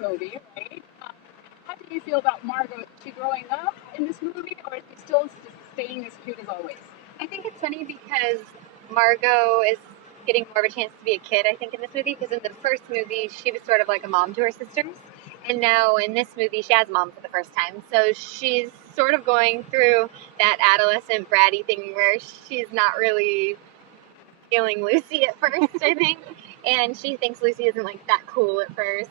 movie, right? How do you feel about Margo? Is she growing up in this movie, or is she still staying as cute as always? I think it's funny because Margo is getting more of a chance to be a kid, I think, in this movie, because in the first movie, she was sort of like a mom to her sisters. And now in this movie, she has a mom for the first time. So she's sort of going through that adolescent bratty thing where she's not really feeling Lucy at first, I think. And she thinks Lucy isn't like that cool at first.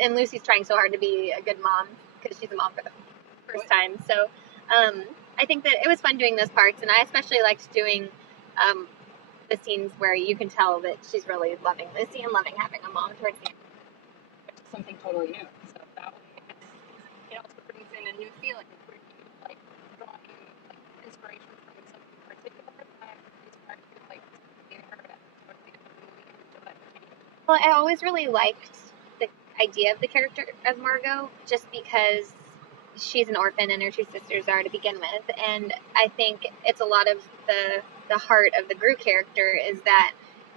And Lucy's trying so hard to be a good mom because she's a mom for the first time. So I think that it was fun doing those parts. And I especially liked doing the scenes where you can tell that she's really loving Lucy and loving having a mom towards the end. Which is something totally new. So that way it also brings in a new feeling. Where you like drawing like inspiration from something particular that inspired you like seeing her at towards the end of the movie and to let her change. Well, I always really liked the idea of the character of Margo just because she's an orphan and her two sisters are to begin with. And I think it's a lot of the heart of the Gru character is that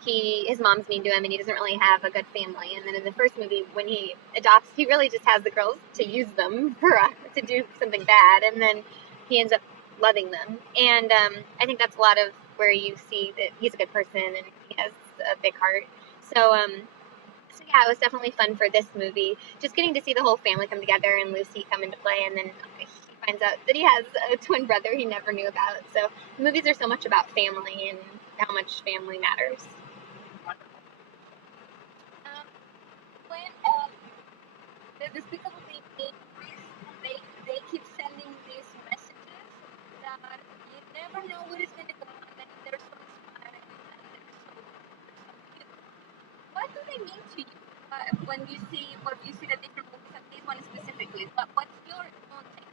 his mom's mean to him and he doesn't really have a good family. And then in the first movie, when he adopts, he really just has the girls to use them to do something bad. And then he ends up loving them. And I think that's a lot of where you see that he's a good person and he has a big heart. So yeah, it was definitely fun for this movie. Just getting to see the whole family come together and Lucy come into play, and then he finds out that he has a twin brother he never knew about. So movies are so much about family and how much family matters. When the Despicable Me, they keep sending these messages that you never know what is going to go on, and they're so inspiring and they're so cute. What do they mean to you when you see the different movies and this one specifically? What's your own take?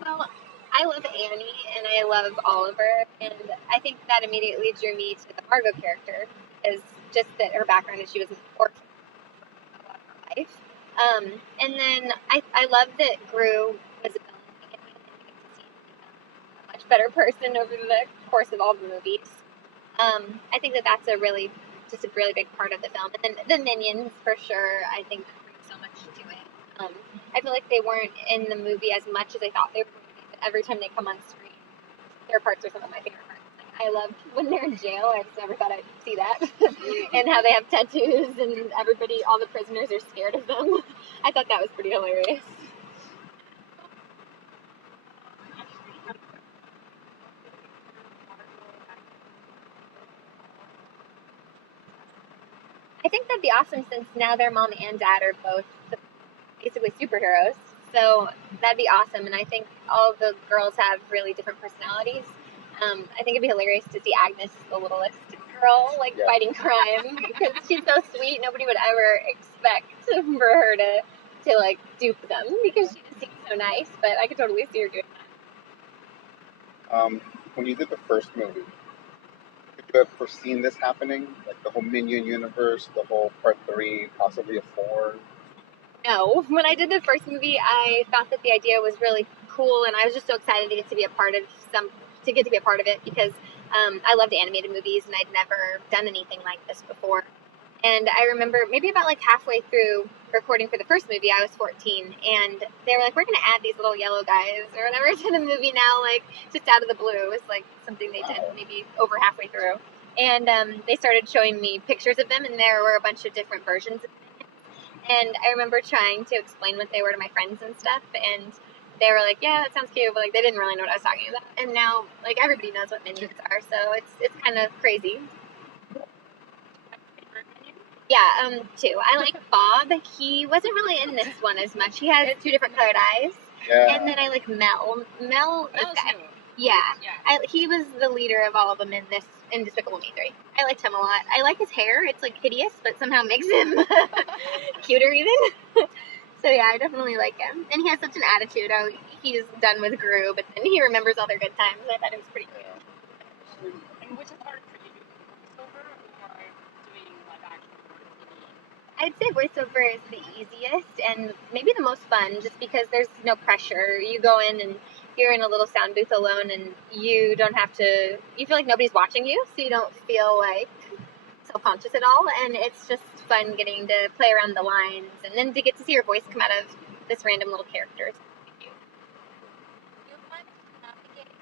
Well, I love Annie and I love Oliver, and I think that immediately drew me to the Margo character, is just that her background is she was an orphan for a lot of her life. And then I love that Gru was a villain to begin with, and you get to see him become a much better person over the course of all the movies. I think that that's just a really big part of the film. And then the minions, for sure, I think bring so much to it. I feel like they weren't in the movie as much as I thought they were going to be, but every time they come on screen, their parts are some of my favorite parts. Like, I love when they're in jail. I just never thought I'd see that. And how they have tattoos and all the prisoners are scared of them. I thought that was pretty hilarious. I think that'd be awesome since now their mom and dad are both basically superheroes. So that'd be awesome. And I think all of the girls have really different personalities. I think it'd be hilarious to see Agnes, the littlest girl, fighting crime because she's so sweet. Nobody would ever expect for her to dupe them because she just seems so nice. But I could totally see her doing that. When you did the first movie, could you have foreseen this happening? Like the whole Minion universe, the whole part 3, possibly a 4? No. When I did the first movie, I thought that the idea was really cool, and I was just so excited to get to be a part of it because I loved animated movies, and I'd never done anything like this before. And I remember maybe about halfway through recording for the first movie, I was 14, and they were like, we're going to add these little yellow guys or whatever to the movie now, just out of the blue. It was something they did maybe over halfway through. And they started showing me pictures of them, and there were a bunch of different versions of them. And I remember trying to explain what they were to my friends and stuff, and they were like, yeah, that sounds cute, but they didn't really know what I was talking about. And now everybody knows what minions are, so it's kind of crazy. Yeah, 2. I like Bob. He wasn't really in this one as much. He has 2 different colored eyes. Yeah. And then I like Mel. Mel is he was the leader of all of them in Despicable Me 3. I liked him a lot. I like his hair. It's hideous, but somehow makes him cuter even. So yeah, I definitely like him. And he has such an attitude. He's done with Gru, but then he remembers all their good times. I thought it was pretty cute. And which is harder for you, voiceover or doing actual TV? I'd say voiceover is the easiest and maybe the most fun, just because there's no pressure. You go in and you're in a little sound booth alone, and you don't have to. You feel like nobody's watching you, so you don't feel self-conscious at all, and it's just fun getting to play around the lines and then to get to see her voice come out of this random little character. You managed to navigate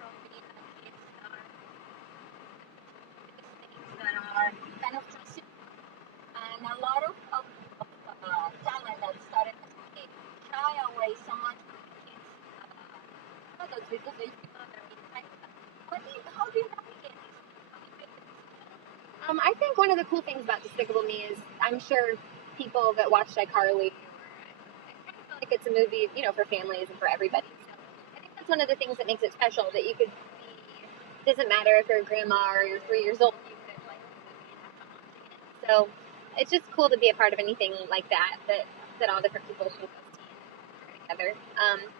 from being a kid star to these things that are kind of transitional. And a lot of talent that started as a kid shy away so much from the kids' products because they feel that they're being typecast. How do you navigate this? How do you make it? I think one of the cool things about Despicable Me is I'm sure people that watched iCarly, I kind of feel like it's a movie, for families and for everybody. So I think that's one of the things that makes it special, that you could be, doesn't matter if you're a grandma or you're 3 years old, you could like the movie and have fun watching it. So it's just cool to be a part of anything like that all different people can go see and together.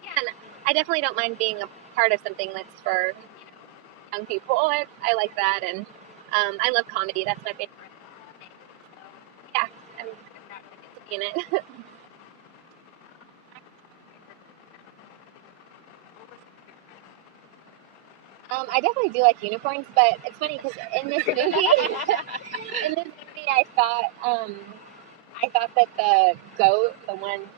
Yeah, and I definitely don't mind being a part of something that's for, young people. I like that, and I love comedy. That's my favorite. So, yeah, I'm glad I get to be in it. I definitely do like unicorns, but it's funny because in this movie, I thought that the goat, the one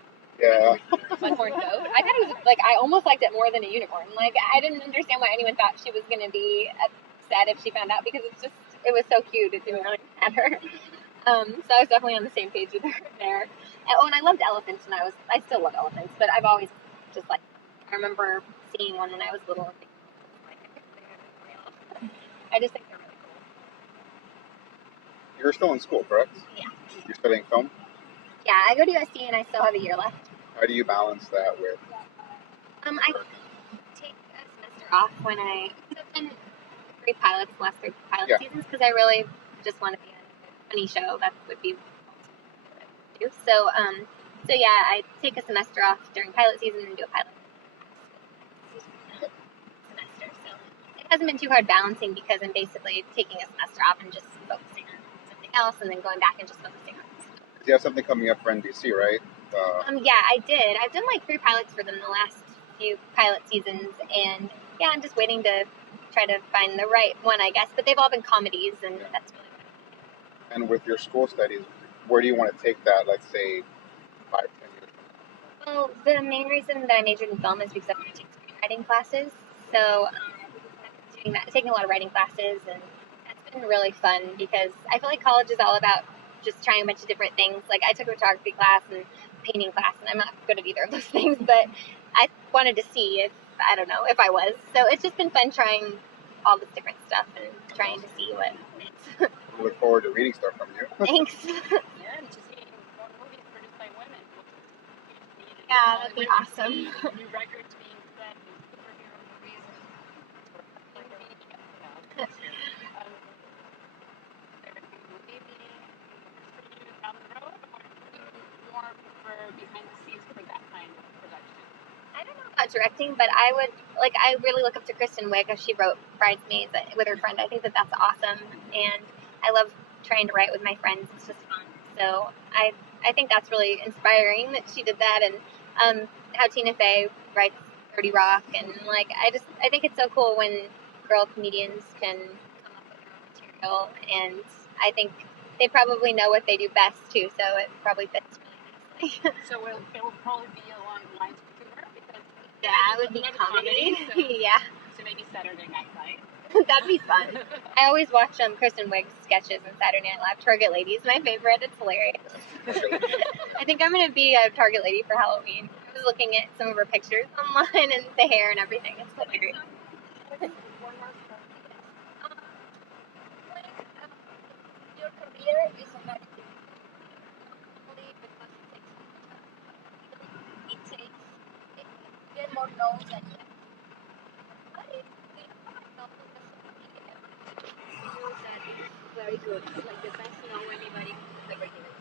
horned goat, I thought it was like, I almost liked it more than a unicorn. Like, I didn't understand why anyone thought she was gonna be upset if she found out, because it was so cute. It didn't really matter. So I was definitely on the same page with her there. And I loved elephants when I still love elephants, but I've always just like, I remember seeing one when I was little and thinking, I just think they're really cool. You're still in school, correct? Yeah. You're studying film? Yeah, I go to USC and I still have a year left. How do you balance that with? I take a semester off when I've done 3 pilots, the last 3 pilot seasons, because I really just want to be in a funny show. That would be what I would do. So yeah, I take a semester off during pilot season and do a pilot semester. So it hasn't been too hard balancing, because I'm basically taking a semester off and just focusing on something else, and then going back and just focusing on something else. You have something coming up for NBC, right? Yeah, I did. I've done like 3 pilots for them the last few pilot seasons, and yeah, I'm just waiting to try to find the right one, I guess. But they've all been comedies, and that's really what I'm doing. And with your school studies, where do you want to take that, let's say, 5, 10 years from Well, the main reason that I majored in film is because I'm going to take screenwriting classes. So I've been doing that, taking a lot of writing classes, and that's been really fun, because I feel like college is all about just trying a bunch of different things. Like, I took a photography class and painting class, and I'm not good at either of those things, but I wanted to see if I was. So it's just been fun trying all this different stuff and trying to see what fits. We look forward to reading stuff from you. Thanks. Yeah, and to seeing more movies produced by women, which is needed. Yeah, that'd be awesome. New records being set, new superhero movies, new media, there's maybe for you down the road, or do you more prefer behind the scenes for that kind of production? I don't know about directing, but I really look up to Kristen Wiig, as she wrote Bridesmaids with her friend. I think that that's awesome, and I love trying to write with my friends. It's just fun. So I think that's really inspiring that she did that, and how Tina Fey writes 30 Rock, and like, I think it's so cool when girl comedians can come up with their own material, and I think they probably know what they do best too, so it probably fits really nicely. So it will probably be along the lines of humor, because Yeah, it would be comedy. So, Yeah. So maybe Saturday Night Live. That'd be fun. I always watch Kristen Wiig's sketches on Saturday Night Live. Target Lady is my favorite. It's hilarious. I think I'm going to be a Target Lady for Halloween. I was looking at some of her pictures online, and the hair and everything. It's hilarious. One more story. When your career is a very difficult career, because it takes you get more no's than yes. How do you have a novel that somebody ever to you that is very good, like the best no anybody has ever given?